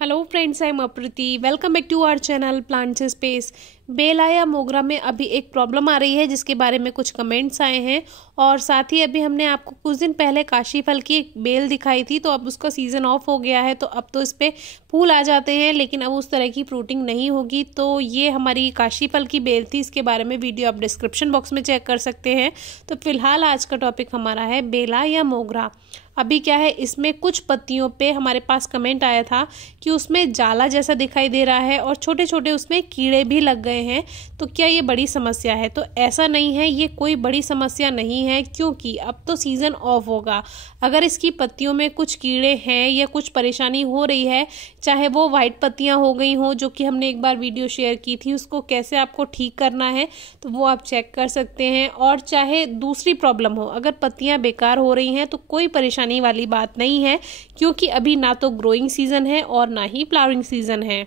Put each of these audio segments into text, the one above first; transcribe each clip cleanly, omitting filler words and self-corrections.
Hello friends, I am Aprati. Welcome back to our channel plants space. बेला या मोगरा में अभी एक प्रॉब्लम आ रही है जिसके बारे में कुछ कमेंट्स आए हैं, और साथ ही अभी हमने आपको कुछ दिन पहले काशी फल की एक बेल दिखाई थी। तो अब उसका सीज़न ऑफ हो गया है, तो अब तो इस पर फूल आ जाते हैं, लेकिन अब उस तरह की फ्रूटिंग नहीं होगी। तो ये हमारी काशी फल की बेल थी, इसके बारे में वीडियो आप डिस्क्रिप्शन बॉक्स में चेक कर सकते हैं। तो फिलहाल आज का टॉपिक हमारा है बेला या मोगरा। अभी क्या है, इसमें कुछ पत्तियों पे हमारे पास कमेंट आया था कि उसमें जाला जैसा दिखाई दे रहा है और छोटे छोटे उसमें कीड़े भी लग गए हैं। तो क्या ये बड़ी समस्या है? तो ऐसा नहीं है, ये कोई बड़ी समस्या नहीं है, क्योंकि अब तो सीज़न ऑफ होगा। अगर इसकी पत्तियों में कुछ कीड़े हैं या कुछ परेशानी हो रही है, चाहे वो वाइट पत्तियां हो गई हों, जो कि हमने एक बार वीडियो शेयर की थी, उसको कैसे आपको ठीक करना है तो वो आप चेक कर सकते हैं। और चाहे दूसरी प्रॉब्लम हो, अगर पत्तियां बेकार हो रही हैं तो कोई परेशानी वाली बात नहीं है, क्योंकि अभी ना तो ग्रोइंग सीजन है और ना ही फ्लावरिंग सीजन है।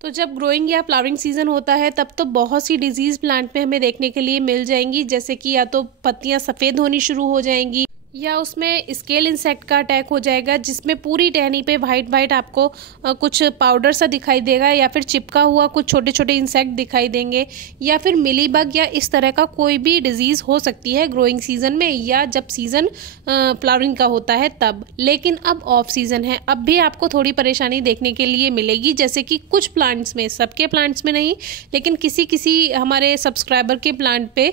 तो जब ग्रोइंग या फ्लावरिंग सीजन होता है तब तो बहुत सी डिजीज प्लांट में हमें देखने के लिए मिल जाएंगी, जैसे कि या तो पत्तियां सफ़ेद होनी शुरू हो जाएंगी, या उसमें स्केल इंसेक्ट का अटैक हो जाएगा, जिसमें पूरी टहनी पे वाइट वाइट आपको कुछ पाउडर सा दिखाई देगा, या फिर चिपका हुआ कुछ छोटे छोटे इंसेक्ट दिखाई देंगे, या फिर मिलीबग या इस तरह का कोई भी डिजीज़ हो सकती है ग्रोइंग सीजन में, या जब सीज़न फ्लावरिंग का होता है तब। लेकिन अब ऑफ सीजन है, अब भी आपको थोड़ी परेशानी देखने के लिए मिलेगी, जैसे कि कुछ प्लांट्स में, सबके प्लांट्स में नहीं, लेकिन किसी किसी हमारे सब्सक्राइबर के प्लांट पे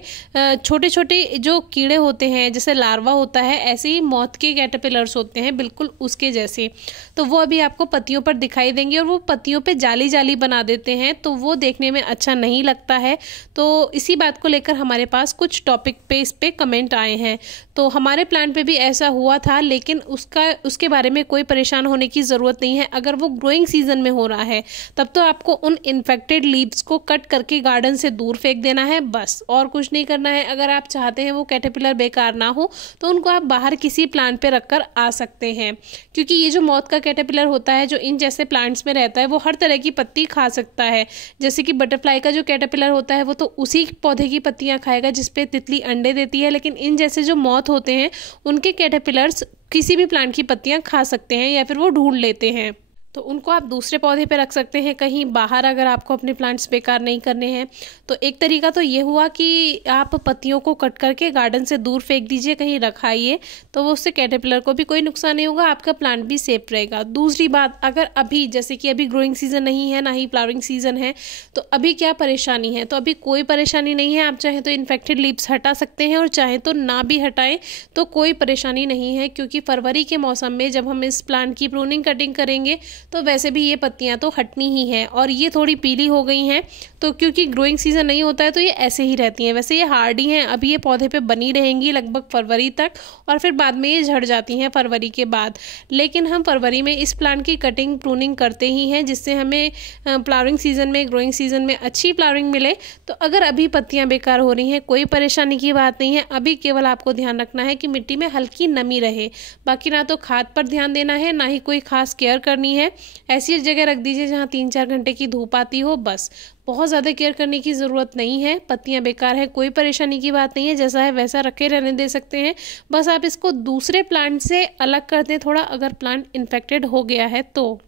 छोटे छोटे जो कीड़े होते हैं, जैसे लार्वा होता है, ऐसे ही मौत के कैटरपिलर्स होते हैं बिल्कुल उसके जैसे, तो वो अभी आपको पत्तियों पर दिखाई देंगे और वो पत्तियों पे जाली जाली बना देते हैं, तो वो देखने में अच्छा नहीं लगता है। तो इसी बात को लेकर हमारे पास कुछ टॉपिक पे इस पे कमेंट आए हैं। तो हमारे प्लांट पे भी ऐसा हुआ था, लेकिन उसके बारे में कोई परेशान होने की ज़रूरत नहीं है। अगर वो ग्रोइंग सीजन में हो रहा है तब तो आपको उन इन्फेक्टेड लीव्स को कट करके गार्डन से दूर फेंक देना है, बस, और कुछ नहीं करना है। अगर आप चाहते हैं वो कैटरपिलर बेकार ना हो तो उनको आप बाहर किसी प्लांट पे रखकर आ सकते हैं, क्योंकि ये जो मौत का कैटरपिलर होता है, जो इन जैसे प्लांट्स में रहता है, वो हर तरह की पत्ती खा सकता है। जैसे कि बटरफ्लाई का जो कैटरपिलर होता है वो तो उसी पौधे की पत्तियां खाएगा जिसपे तितली अंडे देती है, लेकिन इन जैसे जो मौत होते हैं उनके कैटरपिलर्स किसी भी प्लांट की पत्तियां खा सकते हैं, या फिर वो ढूंढ लेते हैं। तो उनको आप दूसरे पौधे पे रख सकते हैं कहीं बाहर, अगर आपको अपने प्लांट्स बेकार नहीं करने हैं। तो एक तरीका तो ये हुआ कि आप पत्तियों को कट करके गार्डन से दूर फेंक दीजिए, कहीं रखाइए, तो वो उससे कैटरपिलर को भी कोई नुकसान नहीं होगा, आपका प्लांट भी सेफ रहेगा। दूसरी बात, अगर अभी जैसे कि अभी ग्रोइंग सीजन नहीं है, ना ही फ्लावरिंग सीजन है, तो अभी क्या परेशानी है? तो अभी कोई परेशानी नहीं है। आप चाहें तो इन्फेक्टेड लीव्स हटा सकते हैं और चाहें तो ना भी हटाएं तो कोई परेशानी नहीं है, क्योंकि फरवरी के मौसम में जब हम इस प्लांट की प्रूनिंग कटिंग करेंगे तो वैसे भी ये पत्तियां तो हटनी ही हैं, और ये थोड़ी पीली हो गई हैं, तो क्योंकि ग्रोइंग सीजन नहीं होता है तो ये ऐसे ही रहती हैं। वैसे ये हार्डी हैं, अभी ये पौधे पे बनी रहेंगी लगभग फरवरी तक, और फिर बाद में ये झड़ जाती हैं फरवरी के बाद। लेकिन हम फरवरी में इस प्लांट की कटिंग प्रूनिंग करते ही हैं, जिससे हमें फ्लावरिंग सीजन में, ग्रोइंग सीजन में अच्छी फ्लावरिंग मिले। तो अगर अभी पत्तियां बेकार हो रही हैं, कोई परेशानी की बात नहीं है। अभी केवल आपको ध्यान रखना है कि मिट्टी में हल्की नमी रहे, बाकी ना तो खाद पर ध्यान देना है, ना ही कोई खास केयर करनी है। ऐसी जगह रख दीजिए जहाँ 3-4 घंटे की धूप आती हो, बस, बहुत ज़्यादा केयर करने की ज़रूरत नहीं है। पत्तियां बेकार है, कोई परेशानी की बात नहीं है, जैसा है वैसा रखे रहने दे सकते हैं। बस आप इसको दूसरे प्लांट से अलग कर दें थोड़ा, अगर प्लांट इन्फेक्टेड हो गया है तो।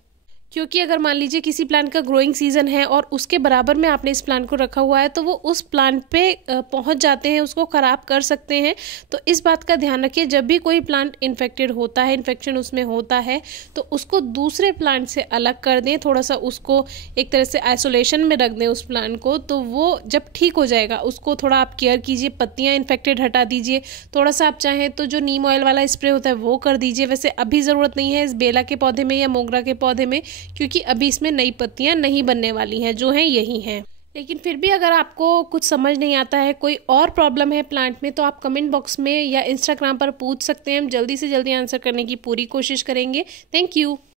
क्योंकि अगर मान लीजिए किसी प्लांट का ग्रोइंग सीजन है और उसके बराबर में आपने इस प्लांट को रखा हुआ है, तो वो उस प्लांट पे पहुंच जाते हैं, उसको ख़राब कर सकते हैं। तो इस बात का ध्यान रखिए, जब भी कोई प्लांट इन्फेक्टेड होता है, इन्फेक्शन उसमें होता है, तो उसको दूसरे प्लांट से अलग कर दें, थोड़ा सा उसको एक तरह से आइसोलेशन में रख दें उस प्लांट को। तो वो जब ठीक हो जाएगा, उसको थोड़ा आप केयर कीजिए, पत्तियाँ इन्फेक्टेड हटा दीजिए, थोड़ा सा आप चाहें तो जो नीम ऑयल वाला स्प्रे होता है वो कर दीजिए। वैसे अभी ज़रूरत नहीं है इस बेला के पौधे में या मोगरा के पौधे में, क्योंकि अभी इसमें नई पत्तियां नहीं बनने वाली हैं, जो हैं यही हैं। लेकिन फिर भी अगर आपको कुछ समझ नहीं आता है, कोई और प्रॉब्लम है प्लांट में, तो आप कमेंट बॉक्स में या इंस्टाग्राम पर पूछ सकते हैं। हम जल्दी से जल्दी आंसर करने की पूरी कोशिश करेंगे। Thank you.